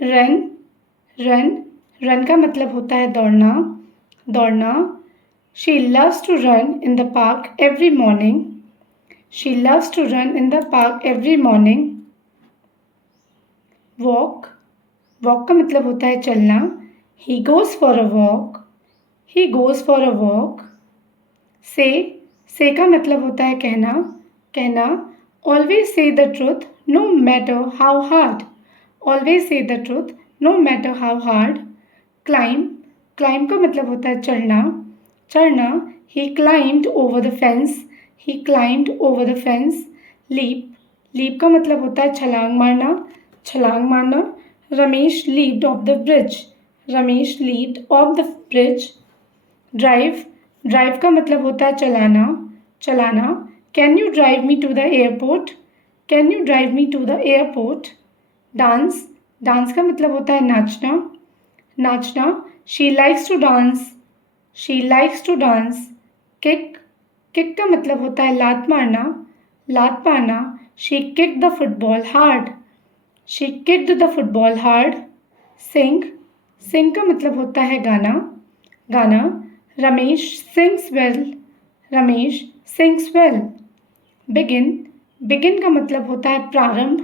Run run run का मतलब होता है दौड़ना दौड़ना। She loves to run in the park every morning. She loves to run in the park every morning. Walk walk का मतलब होता है चलना। He goes for a walk. He goes for a walk. Say say का मतलब होता है कहना कहना। Always say the truth no matter how hard. Always say the truth no matter how hard. Climb climb का मतलब होता है चढ़ना चढ़ना। He climbed over the fence. He climbed over the fence. Leap leap का मतलब होता है छलांग मारना छलांग मारना। Ramesh leaped off the bridge. Ramesh leaped off the bridge. Drive drive का मतलब होता है चलाना चलाना। Can you drive me to the airport. Can you drive me to the airport. Dance dance का मतलब होता है नाचना नाचना। She likes to dance. She likes to dance. Kick kick का मतलब होता है लात मारना लात मारना। She kick the football hard. She kicked the football hard. Sing sing का मतलब होता है गाना गाना। Ramesh sings well. Ramesh sings well. Begin begin का मतलब होता है प्रारंभ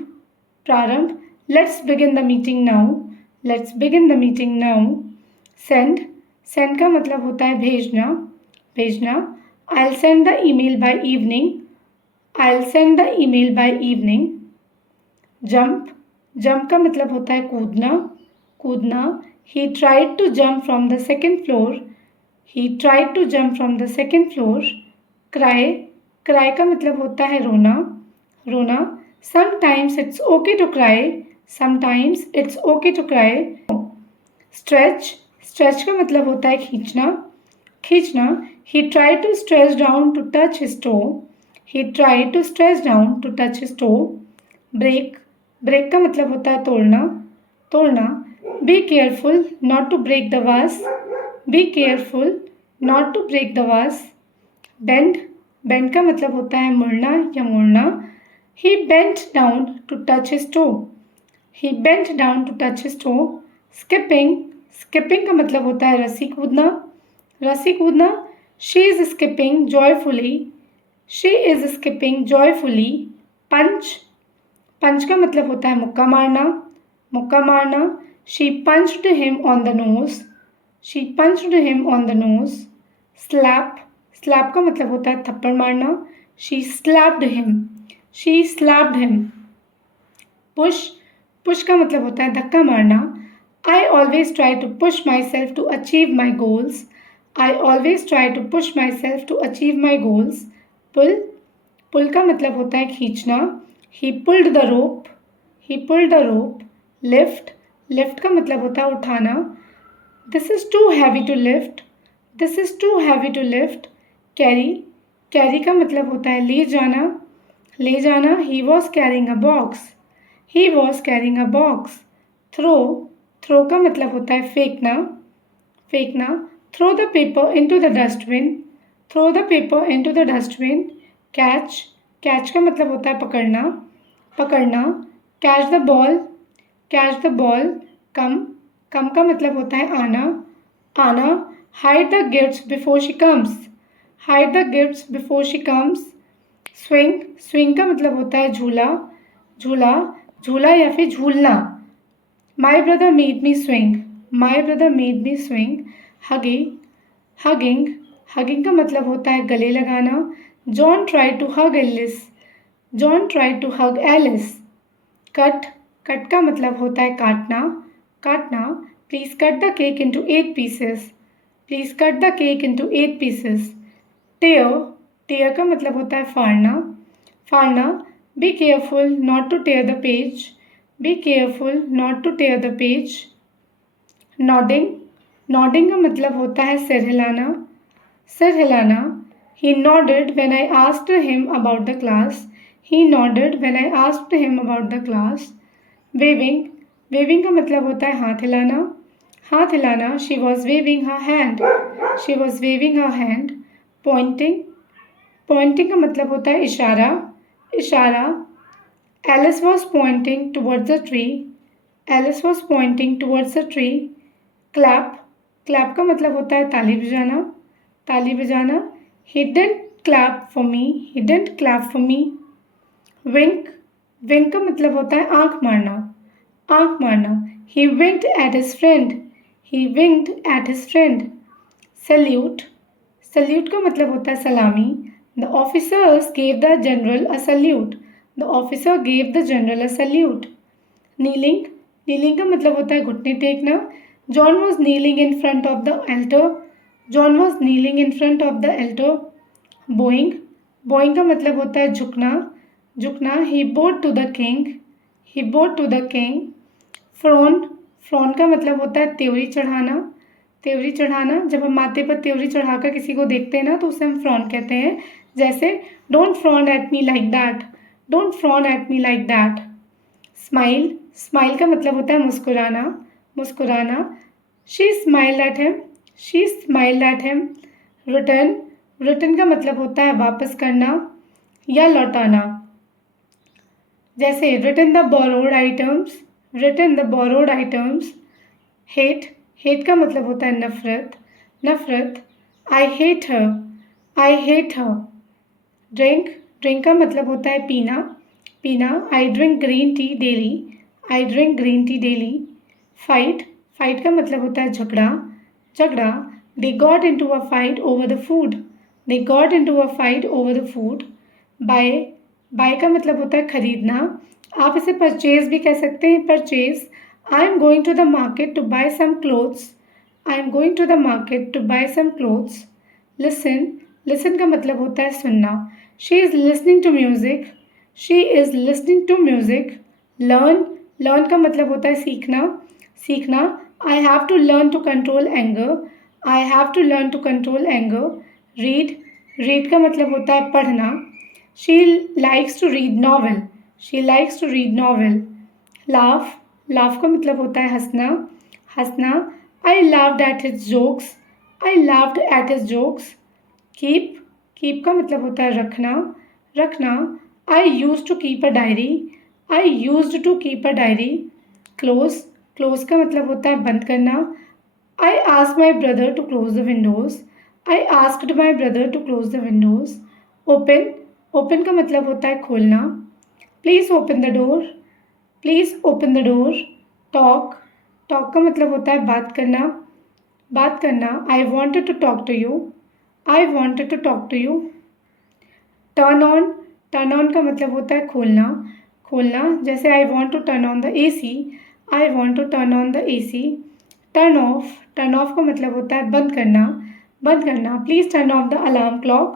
प्रारंभ। Let's begin the meeting now. Let's begin the meeting now. Send send का मतलब होता है भेजना भेजना। I will send the email by evening. I will send the email by evening. Jump jump का मतलब होता है कूदना कूदना। He tried to jump from the second floor. He tried to jump from the second floor. Cry cry का मतलब होता है रोना रोना। Sometimes it's okay to cry. Sometimes it's okay to cry. Stretch stretch का मतलब होता है खींचना खींचना। He tried to stretch down to touch his toe. He tried to stretch down to touch his toe. Break break का मतलब होता है तोड़ना तोड़ना। Be careful not to break the vase. Be careful not to break the vase. Bend bend का मतलब होता है मुड़ना या मोड़ना। He bent down to touch his toe. He bent down to touch his to. Skipping skipping का मतलब होता है रस्सी कूदना रस्सी कूदना। She is skipping joyfully. She is skipping joyfully. Punch punch का मतलब होता है मुक्का मारना मुक्का मारना। She punched him on the nose. She punched him on the nose. Slap slap का मतलब होता है थप्पड़ मारना। She slapped him. She slapped him. Push push का मतलब होता है धक्का मारना। I always try to push myself to achieve my goals. I always try to push myself to achieve my goals. Pull pull का मतलब होता है खींचना। He pulled the rope. He pulled the rope. Lift lift का मतलब होता है उठाना। This is too heavy to lift. This is too heavy to lift. Carry carry का मतलब होता है ले जाना ले जाना। He was carrying a box. He was carrying a box. Throw throw का मतलब होता है फेंकना फेंकना। Throw the paper into the dustbin. Throw the paper into the dustbin. Catch catch का मतलब होता है पकड़ना पकड़ना। Catch the ball catch the ball. Come come का मतलब होता है आना आना। Hide the gifts before she comes. Hide the gifts before she comes. Swing swing का मतलब होता है झूला झूला झूला या फिर झूलना। My brother made me swing. My brother made me swing. Hugging hugging hugging का मतलब होता है गले लगाना। John try to hug Alice. John try to hug Alice. Cut cut का मतलब होता है काटना काटना। Please cut the cake into 8 pieces. Please cut the cake into 8 pieces. Tear tear का मतलब होता है फाड़ना फाड़ना। Be careful not to tear the page. B careful not to tear the page. Nodding nodding का मतलब होता है सिर हिलाना सिर हिलाना। He nodded when I asked him about the class. He nodded when I asked him about the class. Waving waving का मतलब होता है हाथ हिलाना हाथ हिलाना। She was waving her hand. She was waving her hand. Pointing pointing का मतलब होता है इशारा इशारा। Alice was pointing towards the tree. Alice was pointing towards a tree. Clap. Clap का मतलब होता है ताली बजाना. ताली बजाना. He didn't clap for me. He didn't clap for me. Wink. Wink का मतलब होता है आंख मारना. आंख मारना. He winked at his friend. He winked at his friend. Salute. Salute का मतलब होता है सलामी. The officers gave the general a salute. The officer gave the general a salute. Kneeling. Kneeling का मतलब होता है घुटने टेकना. John was kneeling in front of the altar. John was kneeling in front of the altar. Bowing. Bowing का मतलब होता है झुकना. झुकना. He bowed to the king. He bowed to the king. Frown. Frown का मतलब होता है त्योरी चढ़ाना. त्योरी चढ़ाना. जब हम माथे पर त्योरी चढ़ाकर किसी को देखते हैं ना तो उसे हम फ्रॉन कहते हैं. जैसे don't frown at me like that. Don't frown at me like that. Smile. Smile का मतलब होता है मुस्कुराना. मुस्कुराना. She smiled at him. She smiled at him. Return. Return का मतलब होता है वापस करना या लौटाना. जैसे return the borrowed items. Return the borrowed items. Hate. Hate का मतलब होता है नफरत. नफरत. I hate her. I hate her. Drink. Drink का मतलब होता है पीना. पीना. I drink green tea daily. I drink green tea daily. Fight. Fight का मतलब होता है झगड़ा. झगड़ा. They got into a fight over the food. They got into a fight over the food. Buy. Buy का मतलब होता है खरीदना. आप इसे परचेज भी कह सकते हैं. Purchase. I am going to the market to buy some clothes. I am going to the market to buy some clothes. Listen. Listen का मतलब होता है सुनना. She is listening to music. She is listening to music. Learn. Learn का मतलब होता है सीखना. सीखना. I have to learn to control anger. I have to learn to control anger. Read. Read का मतलब होता है पढ़ना. She likes to read novel. She likes to read novel. Laugh. Laugh का मतलब होता है हंसना. हंसना. I laughed at his jokes. I laughed at his jokes. Keep. Keep का मतलब होता है रखना. रखना. I use to keep a diary. I use to keep a diary. Close. Close का मतलब होता है बंद करना. I asked my brother to close the windows. I asked my brother to close the windows. Open. Open का मतलब होता है खोलना. Please open the door. Please open the door. Talk. Talk का मतलब होता है बात करना. बात करना. I wanted to talk to you. I wanted to talk to you. Turn on. Turn on का मतलब होता है खोलना. खोलना. जैसे I want to turn on the A C. I want to turn on the A C. Turn off. Turn off का मतलब होता है बंद करना. बंद करना. Please turn off the alarm clock.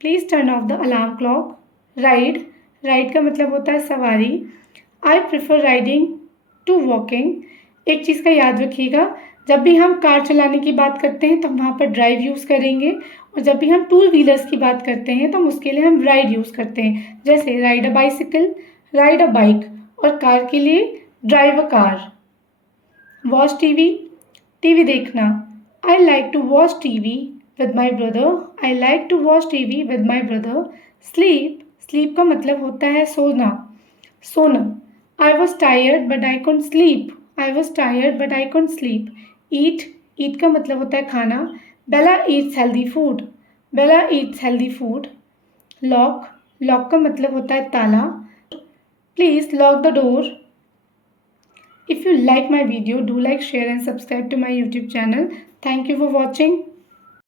Please turn off the alarm clock. Ride. Ride का मतलब होता है सवारी. I prefer riding to walking. एक चीज़ का याद रखिएगा, जब भी हम कार चलाने की बात करते हैं तो हम वहाँ पर ड्राइव यूज़ करेंगे और जब भी हम टू व्हीलर्स की बात करते हैं तो हम उसके लिए हम राइड यूज़ करते हैं. जैसे ride a bicycle, ride a bike. और कार के लिए drive a car. Watch TV. TV देखना. I like to watch TV with my brother. I like to watch TV with my brother. Sleep. Sleep का मतलब होता है सोना. सोना. I was tired but I couldn't sleep. I was tired but I couldn't sleep. Eat. Eat का मतलब होता है खाना. Bella eats healthy food. Bella eats healthy food. Lock. Lock का मतलब होता है ताला. Please lock the door. If you like my video, do like, share and subscribe to my YouTube channel. Thank you for watching.